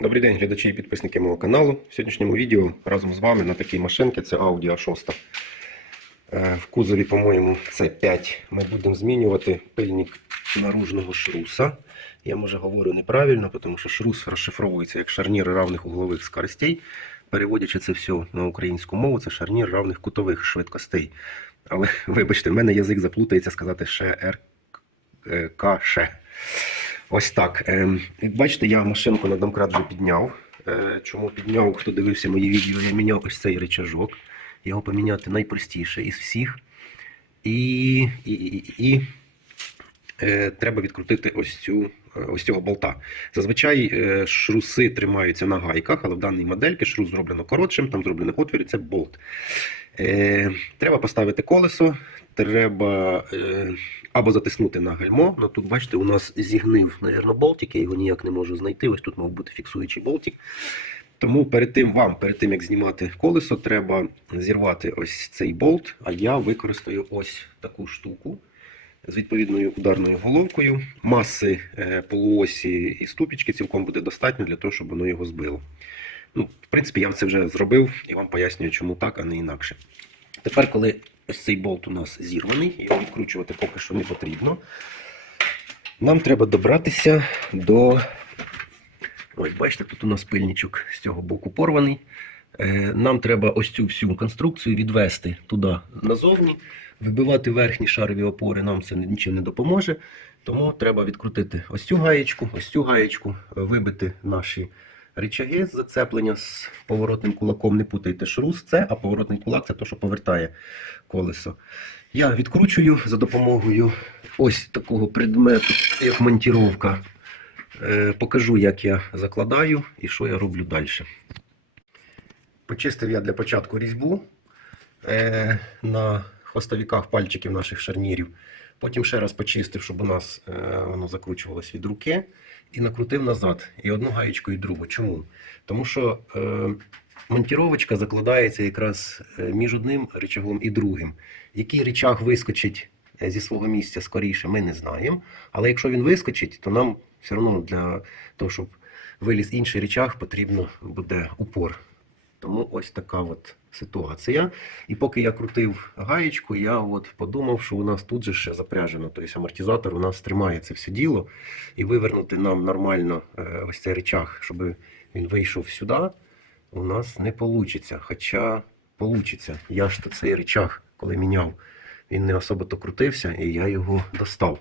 Добрий день, глядачі і підписники мого каналу. В сьогоднішньому відео разом з вами на такій машинці це Audi A6. Е, В кузові, по-моєму, це 5. Ми будемо змінювати пильник наружного шруса. Я може говорю неправильно, тому що шрус розшифровується як шарнір равних углових скоростей. Переводячи це все на українську мову, це шарнір равних кутових швидкостей. Але вибачте, в мене язик заплутається сказати ще РК ще. Ось так. Ем, бачите, я машинку на домкрат вже підняв. Е, Чому підняв? Хто дивився мої відео, я міняв ось цей рычажок. Його поміняти найпростіше із всіх. І, і, і, і е, треба відкрутити ось цю. е, Ось цього болта. Зазвичай е, шруси тримаються на гайках, але в даній модельці шрус зроблено коротшим, там зроблений отвір, це болт. Е, треба поставити колесо, треба е, або затиснути на гальмо. Ну, тут, бачите, у нас зігнив, навірно, болтик, я його ніяк не можу знайти. Ось тут мав бути фіксуючий болтик. Тому перед тим вам, перед тим як знімати колесо, треба зірвати ось цей болт, а я використаю ось таку штуку з відповідною ударною головкою. Маси е, полуосі і ступічки цілком буде достатньо для того, щоб воно його збило. Ну, в принципі, я це вже зробив і вам пояснюю, чому так, а не інакше. Тепер, коли ось цей болт у нас зірваний, його відкручувати поки що не потрібно. Нам треба добратися до. Ось, бачите, тут у нас пильничок з цього боку порваний. Е, Нам треба ось цю всю конструкцію відвести туди назовні. Вибивати верхні шарові опори нам це нічим не допоможе. Тому треба відкрутити ось цю гаєчку, ось цю гаєчку, вибити наші рычаги з зацеплення з поворотним кулаком. Не путайте шрус це, а поворотний кулак це те, що повертає колесо. Я відкручую за допомогою ось такого предмету, як монтіровка. Е, Покажу, як я закладаю і що я роблю далі. Почистив я для початку різьбу е, на хвостовиках пальчиків наших шарнірів. Потім ще раз почистив, щоб у нас е, воно закручувалось від руки І накрутив назад. І одну гаєчку, і другу. Чому? Тому що е, монтіровочка закладається якраз е, між одним рычагом і другим. Який рычаг вискочить е, зі свого місця скоріше, ми не знаємо. Але якщо він вискочить, то нам все одно для того, щоб виліз інший рычаг, потрібно буде упор. Тому ось така от ситуація. І поки я крутив гаєчку, я от подумав, що у нас тут же ще запряжено. Тобто амортизатор у нас тримає це все діло. І вивернути нам нормально е, ось цей рычаг, щоб він вийшов сюди, у нас не вийде. Хоча вийде. Я ж цей рычаг, коли міняв, він не особо то крутився, і я його достав.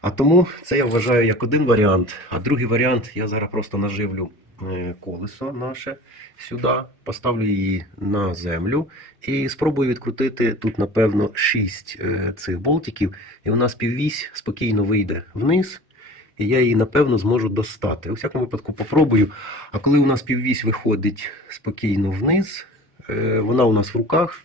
А тому це я вважаю як один варіант. А другий варіант я зараз просто наживлю колесо наше сюди, поставлю її на землю і спробую відкрутити тут, напевно, 6 цих болтиків, і у нас піввісь спокійно вийде вниз. І я її, напевно, зможу достати. У всякому випадку попробую. А коли у нас піввісь виходить спокійно вниз, е, вона у нас в руках,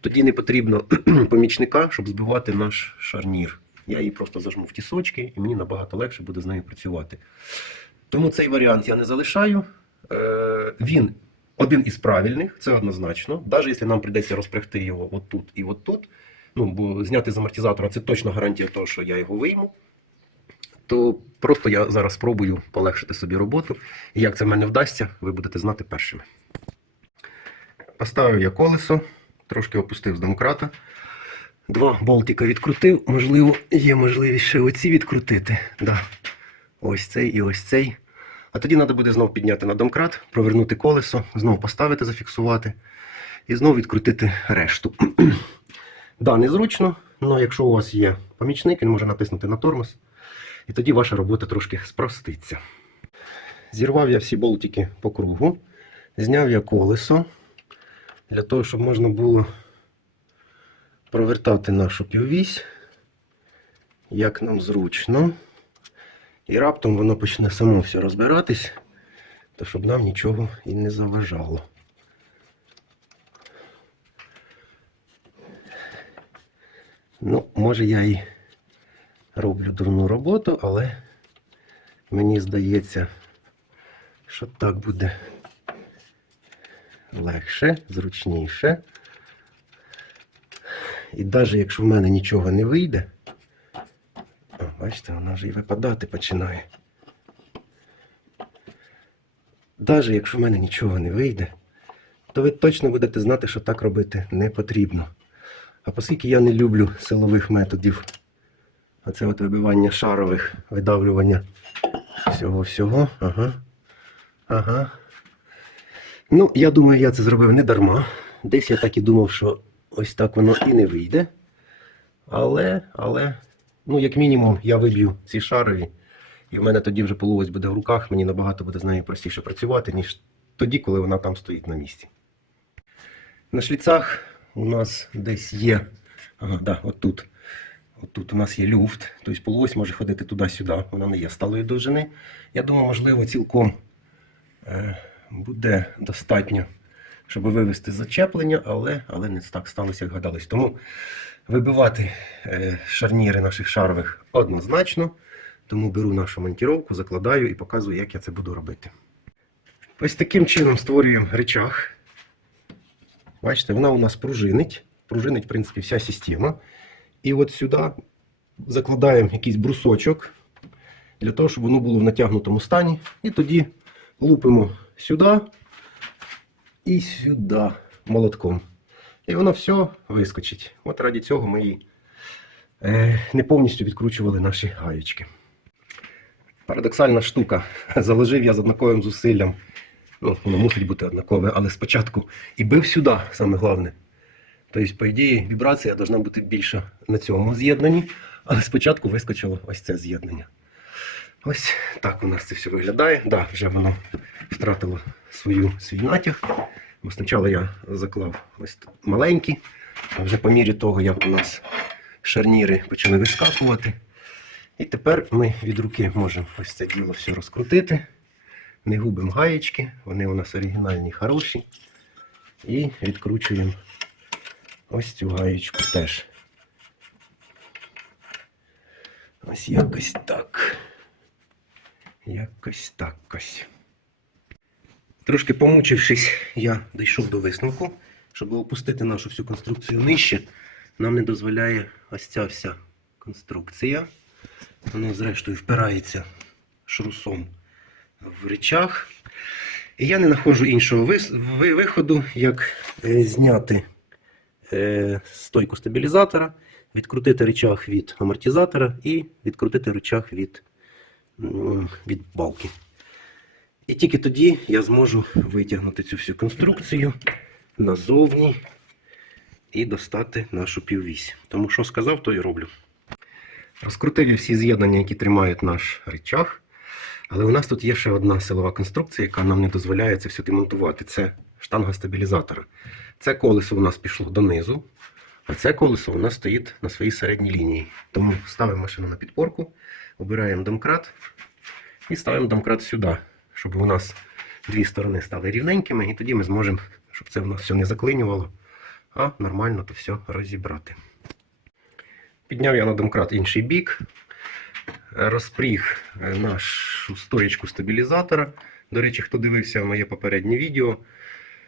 тоді не потрібно помічника, щоб збивати наш шарнір. Я її просто зажму в тісочки, і мені набагато легше буде з нею працювати. Тому цей варіант я не залишаю. Е, Він один із правильних, це однозначно. Навіть якщо нам прийдеться розпрягти його отут і отут, ну, бо зняти з амортизатора це точно гарантія того, що я його вийму. То просто я зараз спробую полегшити собі роботу. І як це в мене вдасться, ви будете знати першими. Поставив я колесо, трошки опустив з домкрата. Два болтика відкрутив, можливо, є можливість ще оці відкрутити. Да. Ось цей і ось цей. А тоді треба буде знову підняти на домкрат, провернути колесо, знову поставити, зафіксувати і знову відкрутити решту. да, незручно, але якщо у вас є помічник, він може натиснути на тормоз, і тоді ваша робота трошки спроститься. Зірвав я всі болтики по кругу, зняв я колесо для того, щоб можна було провертати нашу піввісь, як нам зручно. І раптом воно почне само все розбиратись, то щоб нам нічого і не заважало. Ну, може я і роблю дурну роботу, але мені здається, що так буде легше, зручніше. І навіть якщо в мене нічого не вийде, бачите, вона вже і випадати починає. навіть якщо в мене нічого не вийде, то ви точно будете знати, що так робити не потрібно. А оскільки я не люблю силових методів, а це от вибивання шарових, видавлювання всього-всього. Ага. Ага. Ну, я думаю, я це зробив не дарма. Десь я так і думав, що ось так воно і не вийде. Але, але, ну, як мінімум, я виб'ю ці шарові, і в мене тоді вже половець буде в руках, мені набагато буде з нею простіше працювати, ніж тоді, коли вона там стоїть на місці. На шліцах у нас десь є. Ага, да, от тут. У нас є люфт, тобто полуось може ходити туди-сюди, вона не є сталої довжини. Я думаю, можливо, цілком е, буде достатньо, щоб вивести зачеплення, але, але не так сталося, як гадалось. Тому вибивати е, шарніри наших шарових однозначно. Тому беру нашу монтіровку, закладаю і показую, як я це буду робити. Ось таким чином створюємо речах. Бачите, вона у нас пружинить. Пружинить, в принципі, вся система. І от сюди закладаємо якийсь брусочок для того, щоб воно було в натягнутому стані. І тоді лупимо сюди і сюди молотком. І воно все вискочить. От раді цього ми і е, не повністю відкручували наші гаєчки. Парадоксальна штука. Заложив я з однаковим зусиллям. Ну, воно мусить бути однакове, але спочатку і бив сюди, саме головне. Тобто, по ідеї, вібрація повинна бути більша на цьому з'єднанні, але спочатку вискочило ось це з'єднання. Ось так у нас це все виглядає. Да, вже воно втратило свою, свій натяг. Бо спочатку я заклав ось тут маленькі, а вже по мірі того, як у нас шарніри почали вискакувати. І тепер ми від руки можемо ось це діло все розкрутити. Не губимо гаєчки, вони у нас оригінальні, хороші. І відкручуємо ось цю гаєчку теж. Ось якось так. Якось так ось. Трошки помучившись, я дійшов до висновку. Щоб опустити нашу всю конструкцію нижче, нам не дозволяє ось ця вся конструкція. Воно, зрештою, впирається шрусом в речах. І я не знаходжу іншого виходу, як е, зняти е, стойку стабілізатора, відкрутити речах від амортизатора і відкрутити речах від, від балки. І тільки тоді я зможу витягнути цю всю конструкцію назовні і достати нашу піввісь. Тому що сказав, то і роблю. Розкрутив всі з'єднання, які тримають наш речах. Але у нас тут є ще одна силова конструкція, яка нам не дозволяє це все демонтувати. Це штанга стабілізатора. Це колесо у нас пішло донизу, а це колесо у нас стоїть на своїй середній лінії. Тому ставимо машину на підпорку, обираємо домкрат і ставимо домкрат сюди, щоб у нас дві сторони стали рівненькими, і тоді ми зможемо, щоб це у нас все не заклинювало, а нормально то все розібрати. Підняв я на домкрат інший бік, розпріг е, нашу стоєчку стабілізатора. До речі, хто дивився моє попереднє відео,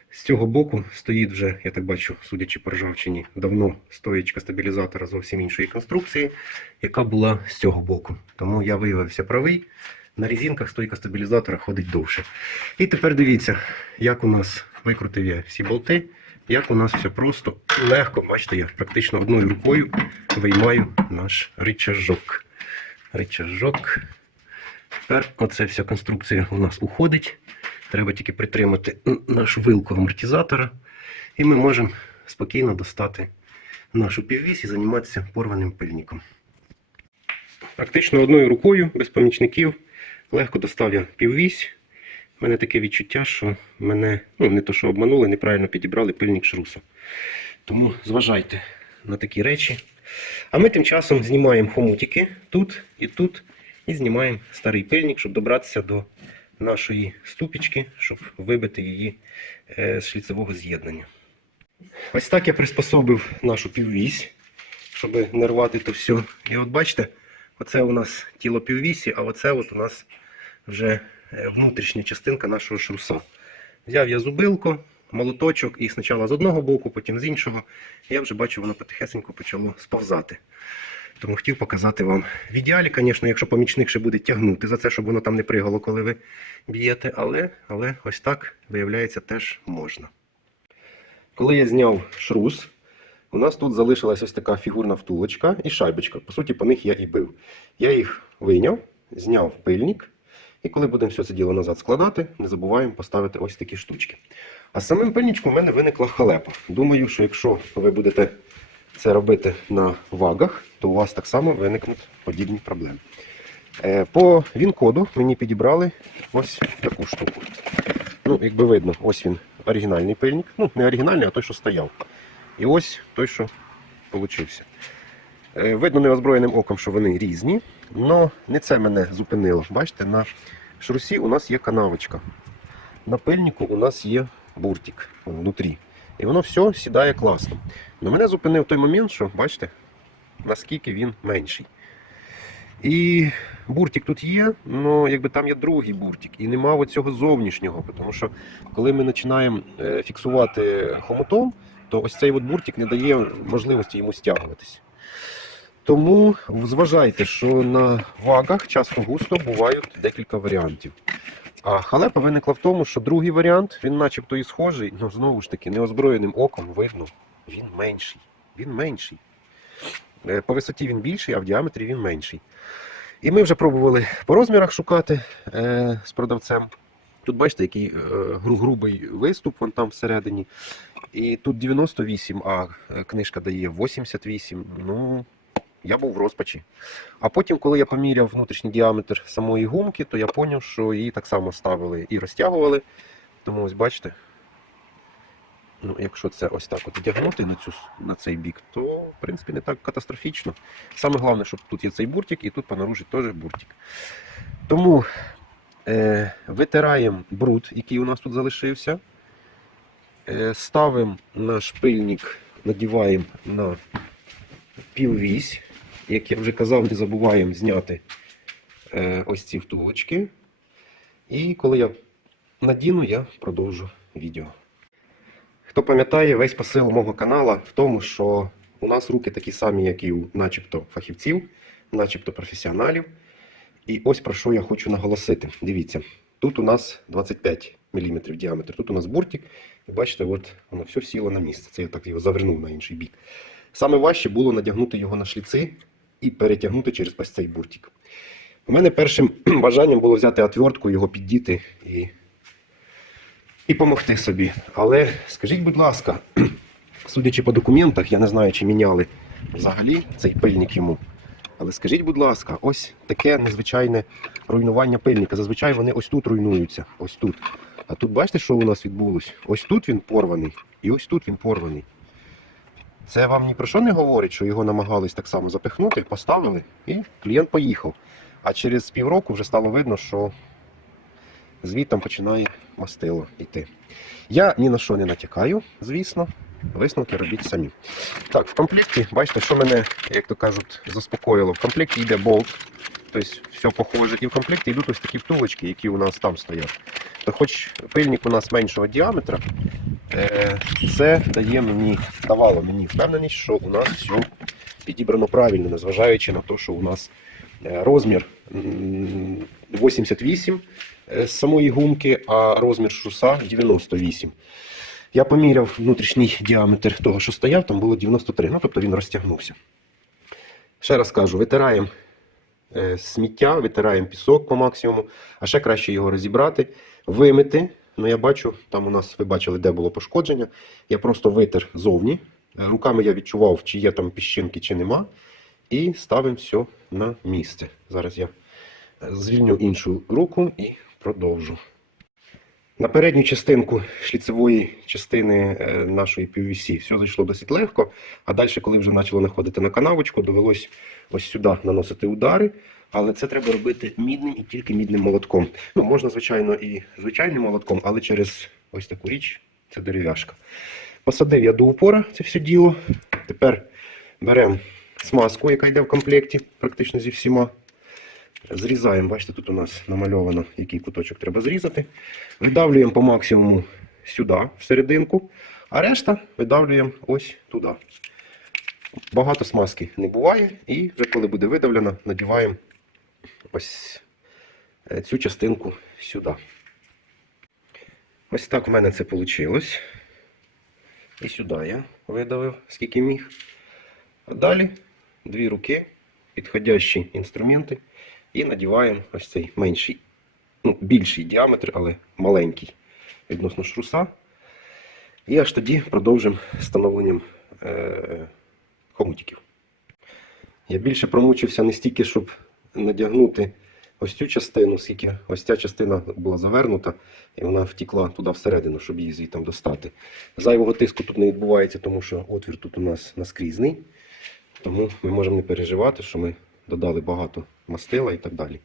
з цього боку стоїть вже, я так бачу, судячи по ржавчині, давно стоєчка стабілізатора зовсім іншої конструкції, яка була з цього боку. Тому я виявився правий. На резинках стойка стабілізатора ходить довше. І тепер дивіться, як у нас викрутив я всі болти, як у нас все просто легко. Бачите, я практично одною рукою виймаю наш рычажок. Рычажок. Тепер оця вся конструкція у нас уходить. Треба тільки притримати нашу вилку амортизатора. І ми можемо спокійно достати нашу піввісь і займатися порваним пильником. Практично одною рукою, без помічників, легко достав я піввісь. У мене таке відчуття, що мене ну, не то, що обманули, неправильно підібрали пильник шруса. Тому зважайте на такі речі. А ми тим часом знімаємо хомутики тут і тут, і знімаємо старий пильник, щоб добратися до нашої ступічки, щоб вибити її е, з шліцевого з'єднання. Ось так я приспособив нашу піввісь, щоб не рвати то все. І от бачите, оце у нас тіло піввісі, а оце от у нас вже е, внутрішня частинка нашого шруса. Взяв я зубилко, молоточок і спочатку з одного боку, потім з іншого. Я вже бачу, воно потихесенько почало сповзати. Тому хотів показати вам. В ідеалі, звісно, якщо помічник ще буде тягнути за це, щоб воно там не пригало, коли ви б'єте, але, але ось так, виявляється, теж можна. Коли я зняв шрус, у нас тут залишилась ось така фігурна втулочка і шайбочка. По суті, по них я і бив. Я їх вийняв, зняв пильник, і коли будемо все це діло назад складати, не забуваємо поставити ось такі штучки. А з самим пильничком у мене виникла халепа. Думаю, що якщо ви будете це робити на вагах, то у вас так само виникнуть подібні проблеми. Е, По він-коду мені підібрали ось таку штуку. Ну, якби видно, ось він оригінальний пильник. Ну, не оригінальний, а той, що стояв. І ось той, що получився. Е, Видно неозброєним оком, що вони різні, але не це мене зупинило. Бачите, на шрусі у нас є канавочка. На пильнику у нас є буртик внутрі. І воно все сідає класно. Но мене зупинив той момент, що бачите, наскільки він менший. І буртик тут є, але якби там є другий буртик, і нема оцього зовнішнього. Тому що коли ми починаємо е, фіксувати хомутом, то ось цей от буртик не дає можливості йому стягуватись. Тому зважайте, що на вагах часто густо бувають декілька варіантів. А халепа виникла в тому, що другий варіант, він начебто і схожий, але знову ж таки, неозброєним оком видно, він менший. Він менший. Е, По висоті він більший, а в діаметрі він менший. І ми вже пробували по розмірах шукати е, з продавцем. Тут бачите, який е, гру- грубий виступ вон там всередині. І тут 98, а е, книжка дає 88. Ну, я був в розпачі. А потім, коли я поміряв внутрішній діаметр самої гумки, то я зрозумів, що її так само ставили і розтягували. Тому ось бачите, ну, якщо це ось так от одягнути на, цю, на цей бік, то в принципі не так катастрофічно. Саме головне, щоб тут є цей буртик і тут по наружі теж буртик. Тому е, витираємо бруд, який у нас тут залишився. Е, ставимо наш пильник, надіваємо на піввісь. Як я вже казав, не забуваємо зняти е, ось ці втулочки. І коли я надіну, я продовжу відео. Хто пам'ятає, весь посил мого канала в тому, що у нас руки такі самі, як і у начебто фахівців, начебто професіоналів. І ось про що я хочу наголосити. Дивіться, тут у нас 25 мм діаметр, тут у нас буртик, і бачите, от воно все сіло на місце. Це я так його завернув на інший бік. Саме важче було надягнути його на шліци і перетягнути через ось цей буртик. У мене першим бажанням було взяти отвертку, його піддіти і, і помогти собі. Але скажіть, будь ласка, судячи по документах, я не знаю, чи міняли взагалі цей пильник йому. Але скажіть, будь ласка, ось таке незвичайне руйнування пильника. Зазвичай вони ось тут руйнуються. Ось тут. А тут бачите, що у нас відбулось? Ось тут він порваний, і ось тут він порваний. Це вам ні про що не говорить, що його намагались так само запихнути, поставили, і клієнт поїхав. А через півроку вже стало видно, що звідтам починає мастило йти. Я ні на що не натякаю, звісно. Висновки робіть самі. Так, в комплекті, бачите, що мене, як то кажуть, заспокоїло. В комплекті йде болт, тобто все похоже. І в комплекті йдуть ось такі втулочки, які у нас там стоять. То хоч пильник у нас меншого діаметра, це дає мені, давало мені впевненість, що у нас все підібрано правильно, незважаючи на те, що у нас е, розмір 88 е, з самої гумки, а розмір шруса 98. Я поміряв внутрішній діаметр того, що стояв, там було 93, ну тобто він розтягнувся. Ще раз кажу, витираємо е, сміття, витираємо пісок по максимуму, а ще краще його розібрати, вимити. Ну, я бачу, там у нас ви бачили, де було пошкодження. Я просто витер зовні. Е, Руками я відчував, чи є там піщинки, чи нема. І ставимо все на місце. Зараз я е, звільню іншу руку і продовжу. На передню частинку шліцевої частини е, нашої PVC все зайшло досить легко. А далі, коли вже почало находити на канавочку, довелось ось сюди наносити удари. Але це треба робити мідним і тільки мідним молотком. Ну, можна, звичайно, і звичайним молотком, але через ось таку річ це дерев'яшка. Посадив я до упора це все діло. Тепер беремо смазку, яка йде в комплекті, практично зі всіма. Зрізаємо, бачите, тут у нас намальовано, який куточок треба зрізати. Видавлюємо по максимуму сюди, в серединку, а решта видавлюємо ось туди. Багато смазки не буває, і вже коли буде видавлено, надіваємо ось е, цю частинку сюди. Ось так в мене це вийшло. І сюди я видавив, скільки міг. А далі дві руки, підходящі інструменти, і надіваємо ось цей менший, ну, більший діаметр, але маленький відносно шруса. І аж тоді продовжимо встановленням е- хомутиків. Я більше промучився не стільки, щоб надягнути ось цю частину, скільки ось ця частина була завернута, і вона втікла туди всередину, щоб її звідти достати. Зайвого тиску тут не відбувається, тому що отвір тут у нас наскрізний. Тому ми можемо не переживати, що ми додали багато мастила і так далі.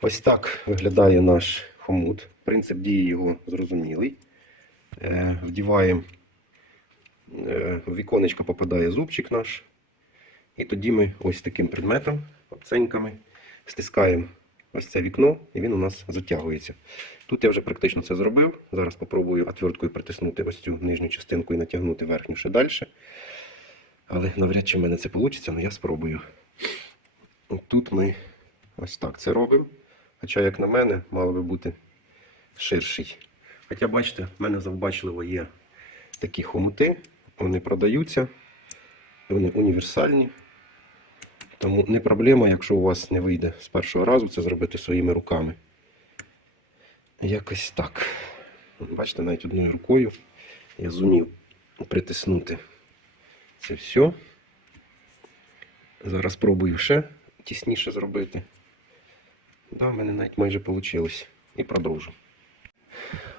Ось так виглядає наш хомут. Принцип дії його зрозумілий. Е, вдіваємо е, в віконечко попадає зубчик наш. І тоді ми ось таким предметом, обценьками, стискаємо ось це вікно, і він у нас затягується. Тут я вже практично це зробив. Зараз спробую отверткою притиснути ось цю нижню частинку і натягнути верхню ще далі. Але навряд чи в мене це вийде, але я спробую. Тут ми ось так це робимо. Хоча, як на мене, мало би бути ширший. Хоча, бачите, в мене завбачливо є такі хомути, вони продаються, вони універсальні. Тому не проблема, якщо у вас не вийде з першого разу це зробити своїми руками. Якось так. Бачите, навіть одною рукою я зумів притиснути це все. Зараз спробую ще тісніше зробити. Да, в мене навіть майже вийшло. І продовжу.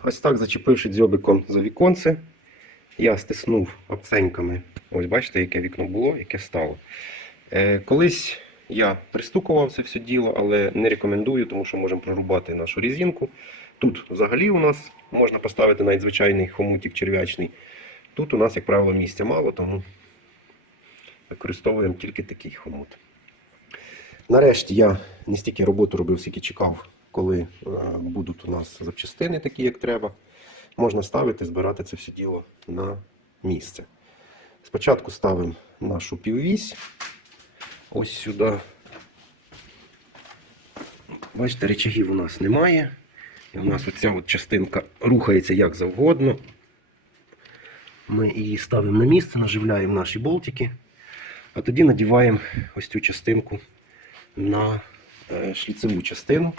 Ось так, зачепивши дзьобиком за віконце, я стиснув обценьками. Ось бачите, яке вікно було, яке стало. Е, колись я пристукував це все діло, але не рекомендую, тому що можемо прорубати нашу різинку. Тут взагалі у нас можна поставити навіть звичайний хомутик черв'ячний. Тут у нас, як правило, місця мало, тому використовуємо тільки такий хомут. Нарешті я не стільки роботу робив, скільки чекав, коли е, будуть у нас запчастини такі, як треба. Можна ставити, збирати це все діло на місце. Спочатку ставимо нашу піввісь. Ось сюди. Бачите, речагів у нас немає. І у нас оця от частинка рухається як завгодно. Ми її ставимо на місце, наживляємо наші болтики, а тоді надіваємо ось цю частинку на е, шліцеву частину.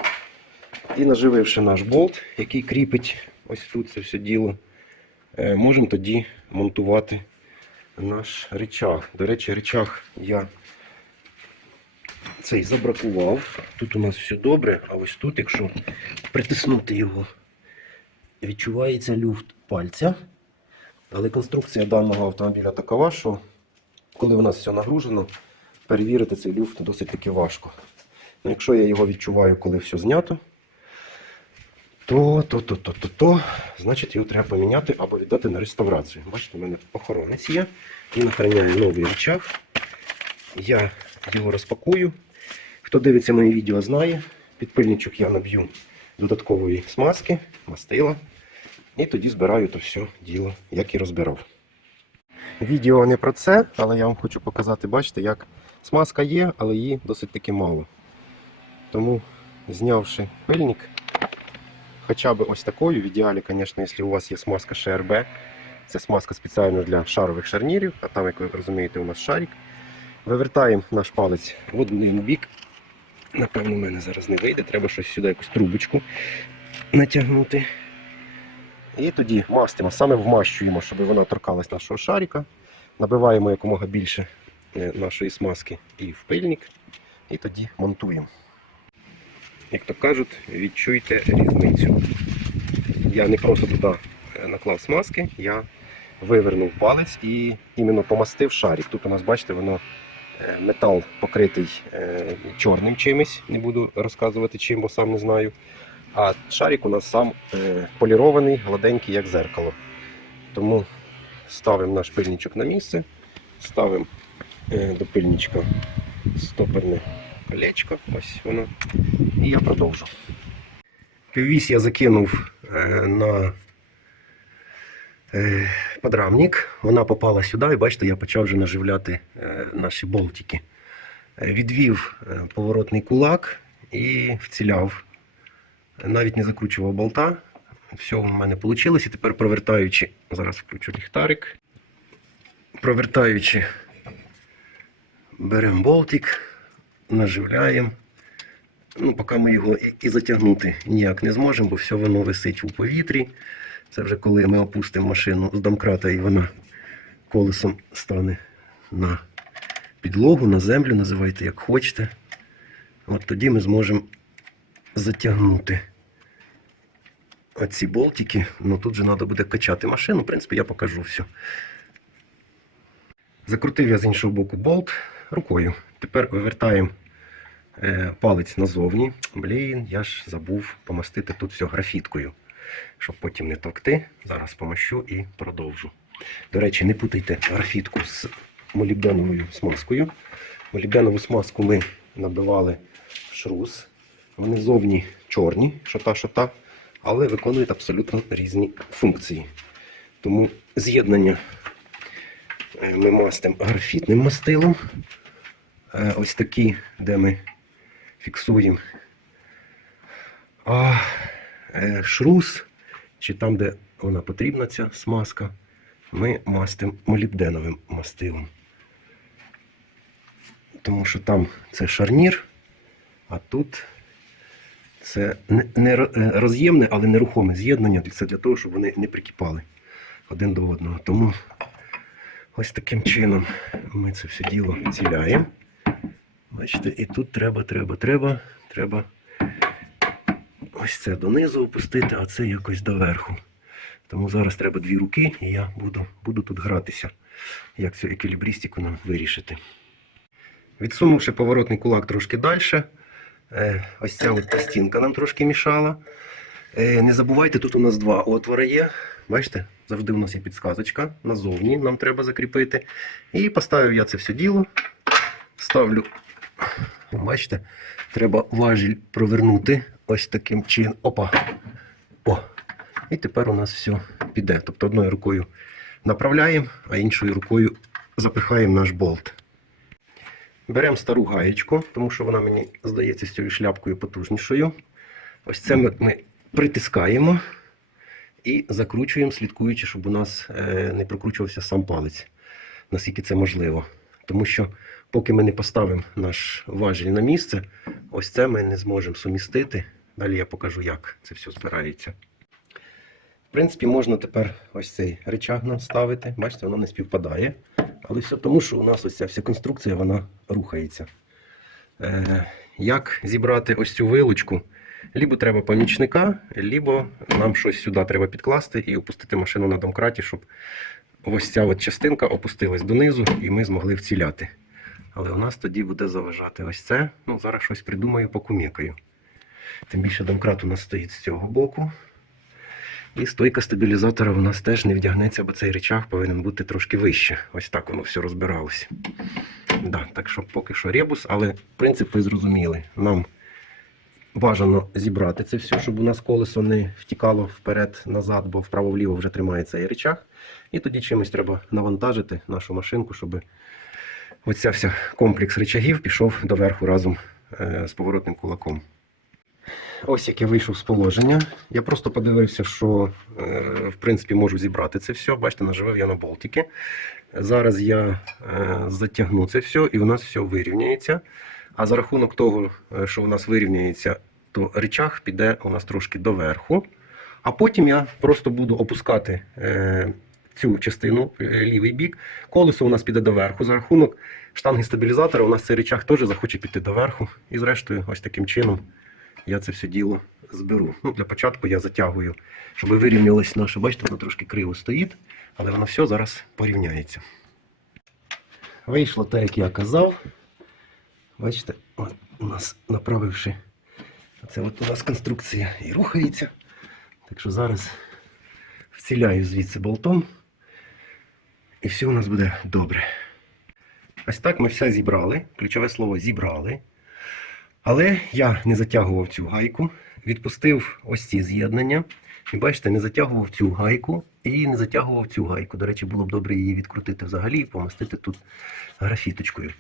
І нажививши наш болт, який кріпить ось тут це все діло, е, можемо тоді монтувати наш речаг. До речі, речаг я цей забракував. Тут у нас все добре, а ось тут, якщо притиснути його, відчувається люфт пальця. Але конструкція даного автомобіля такова, що коли у нас все нагружено, перевірити цей люфт досить таки важко. Ну, якщо я його відчуваю, коли все знято, то, то, то, то, то, то, значить його треба поміняти або віддати на реставрацію. Бачите, у мене охоронець є. Він охороняє новий рычаг. Я його розпакую. Хто дивиться мої відео, знає. Підпильничок я наб'ю додаткової смазки, мастила. І тоді збираю то все діло, як і розбирав. Відео не про це, але я вам хочу показати, бачите, як смазка є, але її досить таки мало. Тому, знявши пильник, хоча б ось такою, в ідеалі, звісно, якщо у вас є смазка ШРБ, це смазка спеціально для шарових шарнірів, а там, як ви розумієте, у нас шарик. Вивертаємо наш палець в один бік. Напевно, в мене зараз не вийде, треба щось сюди, якусь трубочку натягнути. І тоді мастимо, саме вмащуємо, щоб вона торкалась нашого шарика. Набиваємо якомога більше е, нашої смазки і в пильник. І тоді монтуємо. Як то кажуть, відчуйте різницю. Я не просто туди е, наклав смазки, я вивернув палець і іменно помастив шарик. Тут у нас, бачите, воно метал покритий е, чорним чимось. Не буду розказувати чим, бо сам не знаю. А шарик у нас сам е, полірований, гладенький, як зеркало. Тому ставимо наш пильничок на місце, ставимо е, до пильничка стоперне колечко. Ось воно. І я продовжу. Піввісь я закинув е, на е, подрамник. Вона попала сюди, і бачите, я почав вже наживляти е, наші болтики. Е, Відвів е, поворотний кулак і вціляв. Навіть не закручував болта. Все в мене вийшло. І тепер провертаючи, зараз включу ліхтарик. Провертаючи, беремо болтик, наживляємо. Ну, поки ми його і затягнути ніяк не зможемо, бо все воно висить у повітрі. Це вже коли ми опустимо машину з домкрата і вона колесом стане на підлогу, на землю, називайте як хочете. От тоді ми зможемо затягнути оці болтики. Ну тут же треба буде качати машину. В принципі, я покажу все. Закрутив я з іншого боку болт рукою. Тепер вивертаємо е, палець назовні. Блін, я ж забув помастити тут все графіткою, щоб потім не товкти. Зараз помащу і продовжу. До речі, не путайте графітку з молібденовою смазкою. Молібденову смазку ми набивали в шрус. Вони зовні чорні, шота шота, але виконують абсолютно різні функції. Тому з'єднання е, ми мастимо графітним мастилом. Е, Ось такі, де ми фіксуємо а, е, шрус, чи там, де вона потрібна, ця смазка, ми мастимо молібденовим мастилом. Тому що там це шарнір, а тут це не, е, роз'ємне, але нерухоме з'єднання. Це для того, щоб вони не прикипали один до одного. Тому ось таким чином ми це все діло ціляємо. Бачите, і тут треба, треба, треба, треба ось це донизу опустити, а це якось доверху. Тому зараз треба дві руки, і я буду, буду тут гратися, як цю еквілібрістику нам вирішити. Відсунувши поворотний кулак трошки далі, е, ось ця от пластинка нам трошки мішала. Е, Не забувайте, тут у нас два отвори є. Бачите, завжди у нас є підсказочка. Назовні нам треба закріпити. І поставив я це все діло. Ставлю. Бачите, треба важіль провернути ось таким чином. Опа. О. І тепер у нас все піде. Тобто одною рукою направляємо, а іншою рукою запихаємо наш болт. Беремо стару гаєчку, тому що вона мені здається з цією шляпкою потужнішою. Ось це ми, ми притискаємо і закручуємо, слідкуючи, щоб у нас е, не прокручувався сам палець, наскільки це можливо. Тому що поки ми не поставимо наш важіль на місце, ось це ми не зможемо сумістити. Далі я покажу, як це все збирається. В принципі, можна тепер ось цей речаг нам ставити. Бачите, воно не співпадає. Але все тому, що у нас ось ця вся конструкція вона рухається. Е, як зібрати ось цю вилучку? Лібо треба помічника, лібо нам щось сюди треба підкласти і опустити машину на домкраті, щоб ось ця от частинка опустилась донизу і ми змогли вціляти. Але у нас тоді буде заважати ось це. Ну, зараз щось придумаю, покумікаю. Тим більше домкрат у нас стоїть з цього боку. І стойка стабілізатора у нас теж не вдягнеться, бо цей речах повинен бути трошки вище. Ось так воно все розбиралося. Да, так що поки що ребус, але принцип ви зрозуміли. Нам бажано зібрати це все, щоб у нас колесо не втікало вперед-назад, бо вправо-вліво вже тримається і речах. І тоді чимось треба навантажити нашу машинку, щоб оця вся комплекс речагів пішов доверху разом е, з поворотним кулаком. Ось як я вийшов з положення. Я просто подивився, що е, в принципі можу зібрати це все. Бачите, наживив я на болтики. Зараз я е, затягну це все і у нас все вирівняється. А за рахунок того, е, що у нас вирівняється, то речах піде у нас трошки доверху. А потім я просто буду опускати цю частину, лівий бік. Колесо у нас піде доверху. За рахунок штанги стабілізатора у нас цей речах теж захоче піти доверху. І зрештою, ось таким чином я це все діло зберу. Ну, для початку я затягую, щоб вирівнялось наше. Бачите, воно трошки криво стоїть, але воно все зараз порівняється. Вийшло так, як я казав. Бачите, от у нас направивши. Це от у нас конструкція і рухається. Так що зараз вціляю звідси болтом. І все у нас буде добре. Ось так ми все зібрали. Ключове слово зібрали. Але я не затягував цю гайку, відпустив ось ці з'єднання. І бачите, не затягував цю гайку і не затягував цю гайку. До речі, було б добре її відкрутити взагалі і помастити тут графіточкою.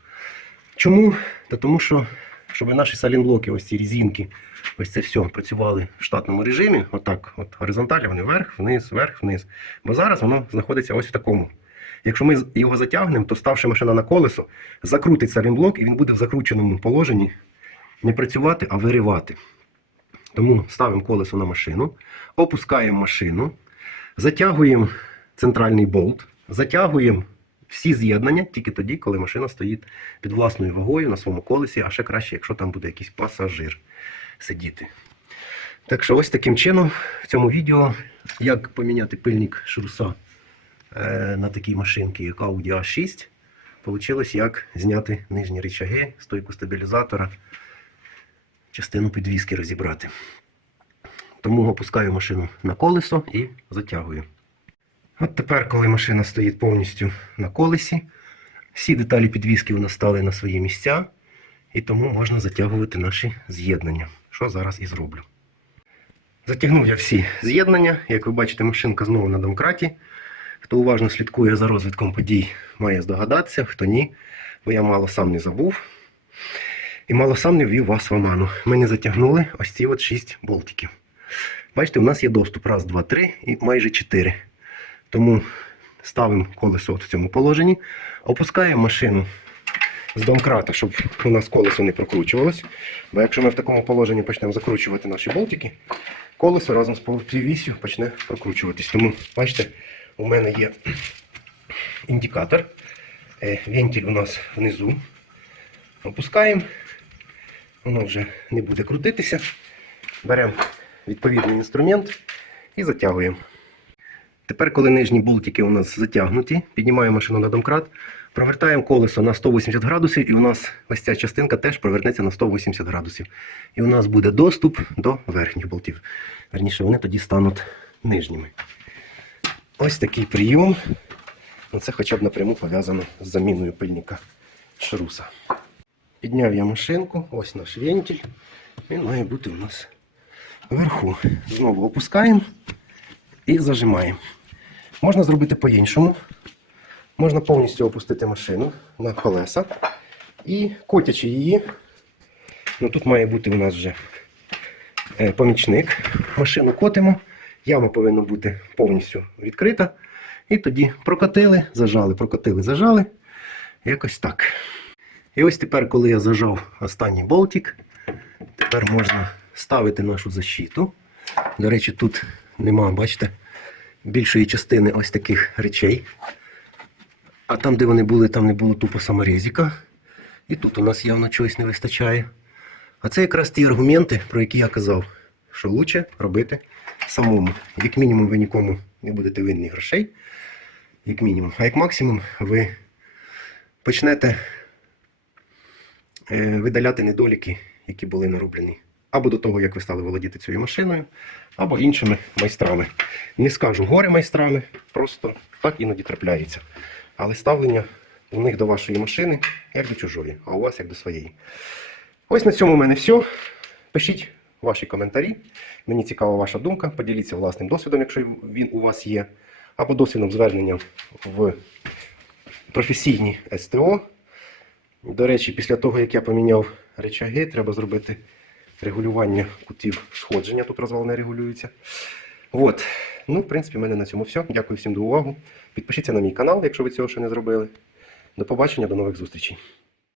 Чому? Та тому що, щоб наші салінблоки, ось ці різинки, ось це все працювали в штатному режимі, отак, от горизонтально, вони вверх, вниз, вверх, вниз. Бо зараз воно знаходиться ось в такому. Якщо ми його затягнемо, то ставши машина на колесо, закрутить салінблок і він буде в закрученому положенні не працювати, а виривати. Тому ставимо колесо на машину, опускаємо машину, затягуємо центральний болт, затягуємо всі з'єднання тільки тоді, коли машина стоїть під власною вагою на своєму колесі, а ще краще, якщо там буде якийсь пасажир сидіти. Так що ось таким чином в цьому відео, як поміняти пильник шруса е, на такій машинці, як Audi A6, вийшло, як зняти нижні рычаги, стойку стабілізатора, частину підвіски розібрати. Тому опускаю машину на колесо і затягую. От тепер, коли машина стоїть повністю на колесі, всі деталі підвіски у нас стали на свої місця, і тому можна затягувати наші з'єднання, що зараз і зроблю. Затягнув я всі з'єднання. Як ви бачите, машинка знову на домкраті. Хто уважно слідкує за розвитком подій, має здогадатися, хто ні, бо я мало сам не забув. І мало сам не ввів вас в оману. Ми не затягнули ось ці от 6 болтиків. Бачите, у нас є доступ. Раз, два, три і майже 4. Тому ставимо колесо от в цьому положенні, опускаємо машину з домкрата, щоб у нас колесо не прокручувалось. Бо якщо ми в такому положенні почнемо закручувати наші болтики, колесо разом з піввісю почне прокручуватись. Тому, бачите, у мене є індикатор. Е, Вентиль у нас внизу. Опускаємо. Воно вже не буде крутитися. Беремо відповідний інструмент і затягуємо. Тепер, коли нижні болтики у нас затягнуті, піднімаємо машину на домкрат, провертаємо колесо на 180 градусів, і у нас ось ця частинка теж провернеться на 180 градусів. І у нас буде доступ до верхніх болтів. Верніше, вони тоді стануть нижніми. Ось такий прийом. Ну, Це хоча б напряму пов'язано з заміною пильника шруса. Підняв я машинку, ось наш вентиль. Він має бути у нас вверху. Знову опускаємо і зажимаємо. Можна зробити по-іншому. Можна повністю опустити машину на колеса і котячи її. Ну, тут має бути у нас вже е, помічник. Машину котимо. Яма повинна бути повністю відкрита. І тоді прокотили, зажали, прокотили, зажали. Якось так. І ось тепер, коли я зажав останній болтик, тепер можна ставити нашу защиту. До речі, тут нема, бачите, більшої частини ось таких речей. А там, де вони були, там не було тупо саморезика. І тут у нас явно чогось не вистачає. А це якраз ті аргументи, про які я казав, що краще робити самому. Як мінімум, ви нікому не будете винні грошей. Як мінімум. А як максимум, ви почнете видаляти недоліки, які були нароблені. Або до того, як ви стали володіти цією машиною, або іншими майстрами. Не скажу горе майстрами, просто так іноді трапляється. Але ставлення у них до вашої машини як до чужої, а у вас як до своєї. Ось на цьому в мене все. Пишіть ваші коментарі. Мені цікава ваша думка. Поділіться власним досвідом, якщо він у вас є, або досвідом звернення в професійні СТО. До речі, після того, як я поміняв речаги, треба зробити регулювання кутів сходження. Тут розвал не регулюється. От. Ну, в принципі, в мене на цьому все. Дякую всім за увагу. Підпишіться на мій канал, якщо ви цього ще не зробили. До побачення, до нових зустрічей.